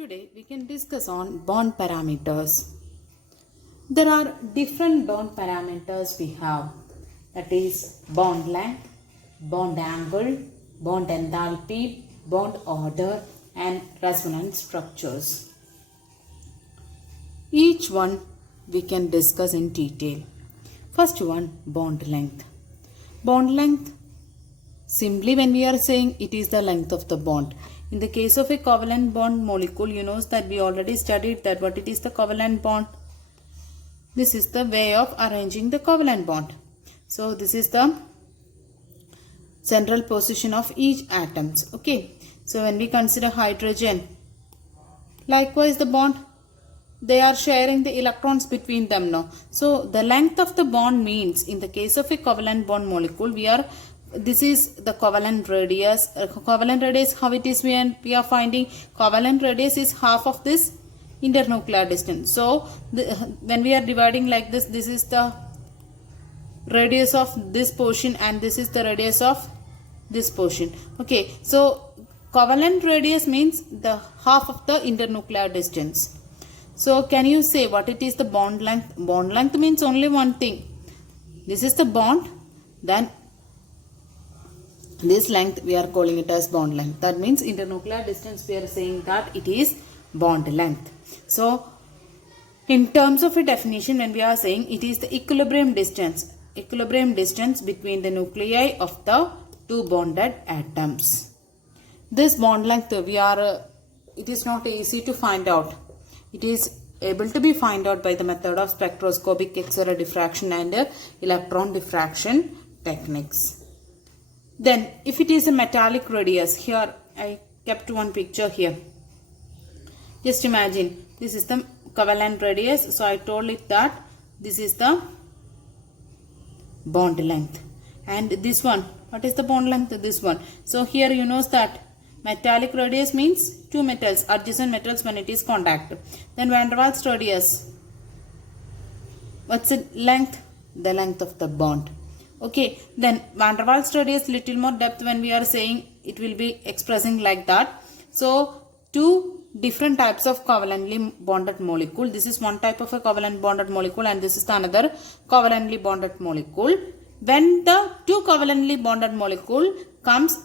Today we can discuss on bond parameters. There are different bond parameters we have, that is bond length, bond angle, bond enthalpy, bond order and resonance structures. Each one we can discuss in detail. First one, bond length. Bond length, simply when we are saying it is the length of the bond. In the case of a covalent bond molecule, you know that we already studied that what it is the covalent bond. This is the way of arranging the covalent bond. So this is the central position of each atoms. Okay. So when we consider hydrogen, likewise the bond, they are sharing the electrons between them now. So the length of the bond means in the case of a covalent bond molecule, this is the covalent radius. Covalent radius, how it is we are finding covalent radius is half of this internuclear distance. So when we are dividing like this is the radius of this portion and this is the radius of this portion. Okay, so covalent radius means the half of the internuclear distance. So can you say what it is the bond length? Bond length means only one thing. This is the bond, then this length we are calling it as bond length. That means internuclear distance we are saying that it is bond length. So in terms of a definition, when we are saying it is the equilibrium distance between the nuclei of the two bonded atoms. This bond length it is not easy to find out. It is able to be found out by the method of spectroscopic X-ray diffraction and electron diffraction techniques. Then if it is a metallic radius, here I kept one picture here. Just imagine this is the covalent radius. So I told it that this is the bond length. And this one, what is the bond length? This one. So here you know that metallic radius means two metals, adjacent metals when it is contact. Then van der Waals radius. What's the length? The length of the bond. Okay, then van der Waals radius little more depth when we are saying it will be expressing like that. So two different types of covalently bonded molecule. This is one type of a covalent bonded molecule and this is the another covalently bonded molecule. When the two covalently bonded molecule comes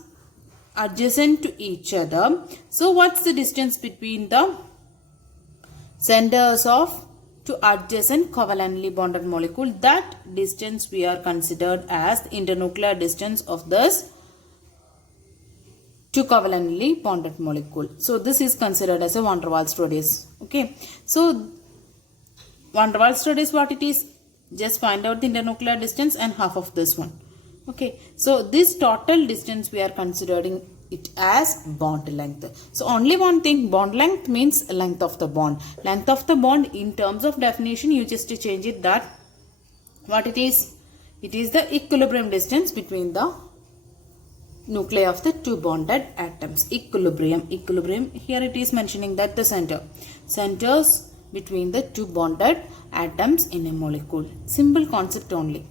adjacent to each other, so what's the distance between the centers of two adjacent covalently bonded molecule? That distance we are considered as the internuclear distance of this two covalently bonded molecule. So this is considered as a van der Waals radius. Okay, so van der Waals radius, what it is? Just find out the internuclear distance and half of this one. Okay, so this total distance we are considering it as bond length. So only one thing, bond length means length of the bond. Length of the bond in terms of definition, you just change it that what it is? It is the equilibrium distance between the nuclei of the two bonded atoms. Equilibrium, here it is mentioning that the centers between the two bonded atoms in a molecule. Simple concept only.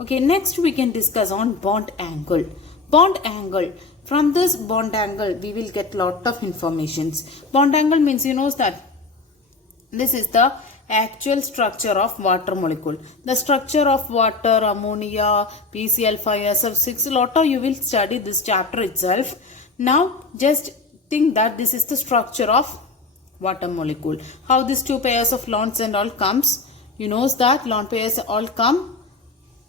Okay, next we can discuss on bond angle. Bond angle. From this bond angle, we will get lot of informations. Bond angle means you know that this is the actual structure of water molecule. The structure of water, ammonia, PCl5, SF6, lot of you will study this chapter itself. Now just think that this is the structure of water molecule. How these two pairs of londs and all comes. You know that lone pairs all come.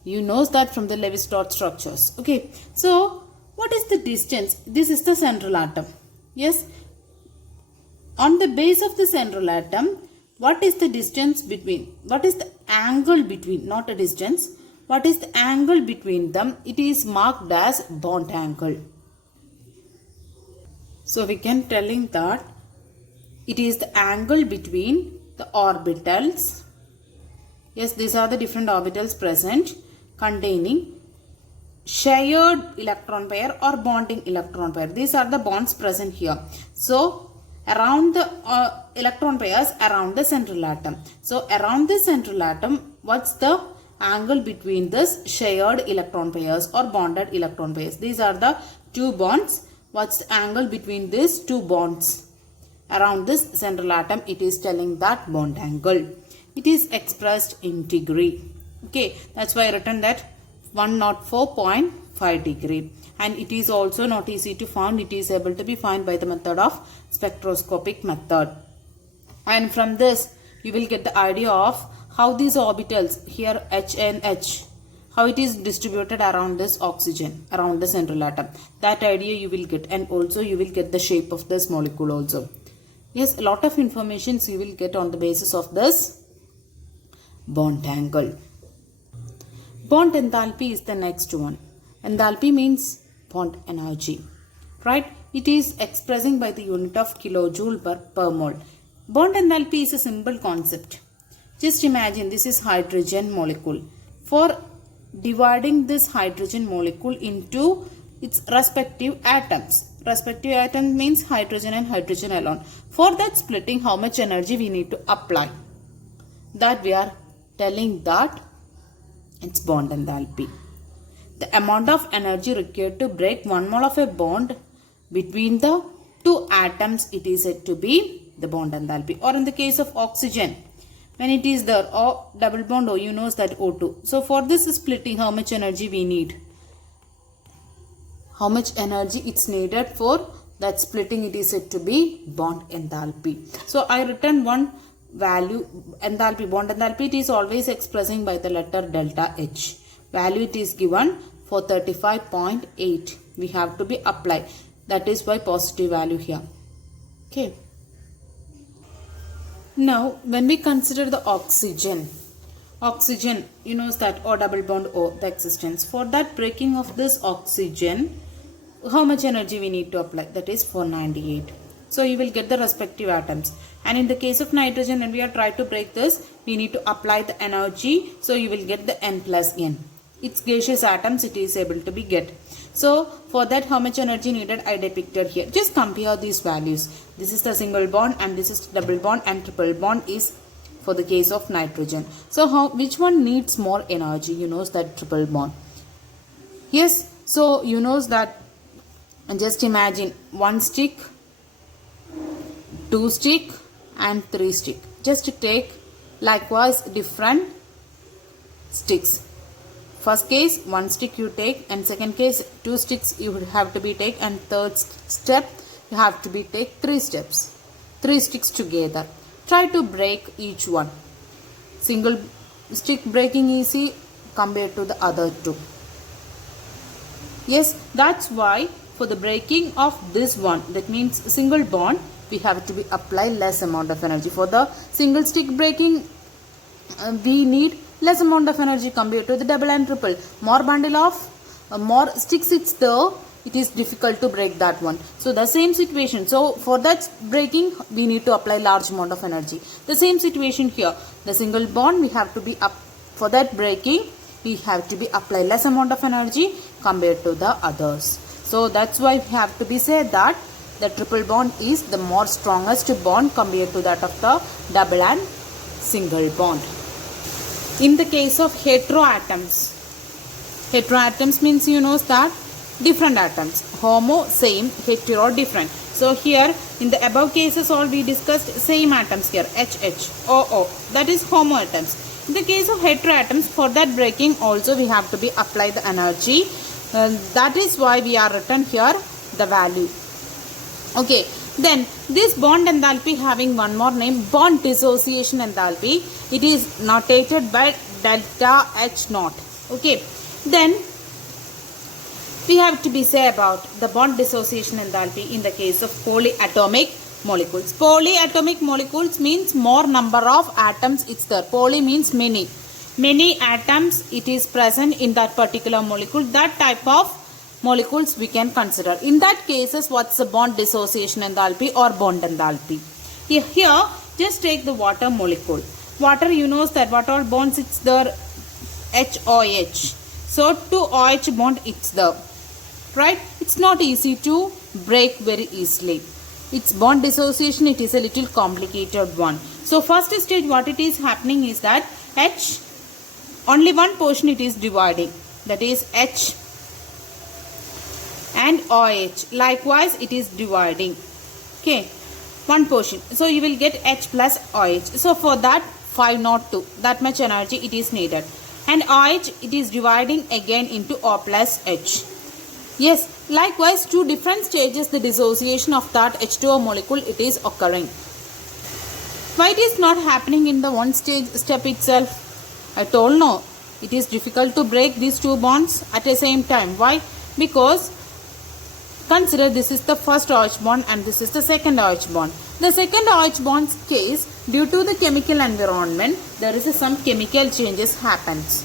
You know that from the Lewis dot structures. Okay, so what is the distance? This is the central atom. Yes, on the base of the central atom, what is the distance between? What is the angle between? Not a distance. What is the angle between them? It is marked as bond angle. So we can telling that it is the angle between the orbitals. Yes, these are the different orbitals present containing shared electron pair or bonding electron pair. These are the bonds present here. So around the electron pairs around the central atom. So around the central atom, what's the angle between this shared electron pairs or bonded electron pairs? These are the two bonds. What's the angle between these two bonds? around this central atom, it is telling that bond angle. It is expressed in degree. Okay, that's why I written that 104.5 degree. And it is also not easy to find. It is able to be found by the method of spectroscopic method. And from this, you will get the idea of how these orbitals here H and H, how it is distributed around this oxygen, around the central atom. That idea you will get, and also you will get the shape of this molecule also. Yes, a lot of information you will get on the basis of this bond angle. Bond enthalpy is the next one. Enthalpy means bond energy, right? It is expressing by the unit of kilojoule per mole. Bond enthalpy is a simple concept. Just imagine this is hydrogen molecule. For dividing this hydrogen molecule into its respective atoms. Respective atom means hydrogen and hydrogen alone. For that splitting, how much energy we need to apply? That we are telling that it's bond enthalpy. The amount of energy required to break 1 mole of a bond between the two atoms, it is said to be the bond enthalpy. Or in the case of oxygen, when it is there, O double bond O, you know that O2. So for this splitting, how much energy we need? How much energy it's needed for that splitting, it is said to be bond enthalpy. So I written one value, enthalpy, bond enthalpy, it is always expressing by the letter delta H. Value it is given for 35.8. We have to be applied. That is why positive value here. Okay. Now, when we consider the oxygen, you know that O double bond O, the existence. For that breaking of this oxygen, how much energy we need to apply? That is 498. So, you will get the respective atoms. And in the case of nitrogen, when we are trying to break this, we need to apply the energy. So, you will get the N plus N. Its gaseous atoms, it is able to be get. So, for that, how much energy needed, I depicted here. Just compare these values. This is the single bond and this is double bond, and triple bond is for the case of nitrogen. So, which one needs more energy? You know that triple bond. Yes, so you know that, just imagine 1 stick, 2 stick and 3 stick. Just take likewise different sticks. First case 1 stick you take, and second case 2 sticks you would have to be take, and third step you have to be take 3 steps. 3 sticks together. Try to break each one. Single stick breaking easy compared to the other two. Yes, that's why for the breaking of this one, that means single bond, we have to be apply less amount of energy. For the single stick breaking, we need less amount of energy compared to the double and triple. More bundle of more sticks it's there, it is difficult to break that one. So the same situation. So for that breaking, we need to apply large amount of energy. The same situation here. The single bond, we have to be up for that breaking, we have to be apply less amount of energy compared to the others. So that's why we have to be said that the triple bond is the more strongest bond compared to that of the double and single bond. In the case of heteroatoms means you know that different atoms. Homo, same, hetero, different. So here in the above cases all we discussed same atoms here, HH, OO, that is homo atoms. In the case of heteroatoms, for that breaking also we have to be apply the energy. That is why we are written here the value. Okay, then this bond enthalpy having one more name, bond dissociation enthalpy. It is notated by delta H naught. Okay, then we have to be say about the bond dissociation enthalpy in the case of polyatomic molecules. Polyatomic molecules means more number of atoms it's there. Poly means many. Many atoms it is present in that particular molecule. That type of molecules we can consider. In that cases, what's the bond dissociation enthalpy or bond enthalpy? Here, just take the water molecule. Water, you know that what all bonds it's there, HOH. So, to OH bond it's there, right? It's not easy to break very easily. Its bond dissociation, it is a little complicated one. So, first stage what it is happening is that H, only one portion it is dividing, that is H and OH. Likewise, it is dividing. Okay. one portion. So you will get H plus OH. So for that 502, that much energy it is needed. And OH, it is dividing again into O plus H. Yes, likewise, two different stages the dissociation of that H2O molecule it is occurring. Why it is not happening in the one step itself? I told no. It is difficult to break these two bonds at the same time. Why? Because consider this is the first OH bond and this is the second OH bond. The second OH bond's case, due to the chemical environment, there is some chemical changes happens.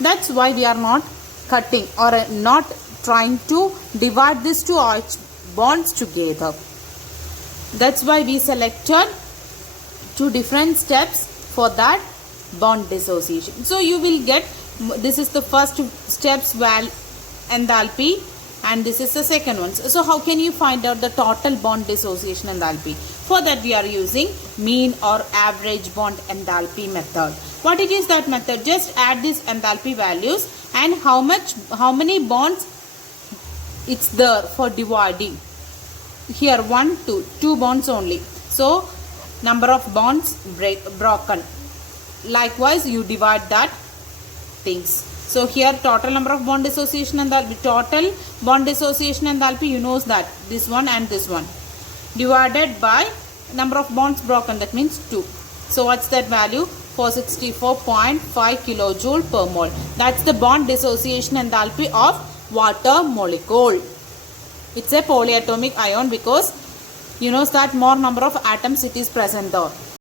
That's why we are not cutting or not trying to divide these two OH bonds together. That's why we selected two different steps for that bond dissociation. So you will get, this is the first steps enthalpy and this is the second one. So how can you find out the total bond dissociation enthalpy? For that we are using mean or average bond enthalpy method. What it is that method? Just add these enthalpy values and how many bonds it's there for dividing. Here 1, 2 bonds only. So number of bonds broken. Likewise you divide that things. So here total number of bond dissociation enthalpy, total bond dissociation enthalpy, you know that this one and this one divided by number of bonds broken, that means 2. So what's that value? 464.5 kilojoule per mole. That's the bond dissociation enthalpy of water molecule. It's a polyatomic ion because you know that more number of atoms it is present there.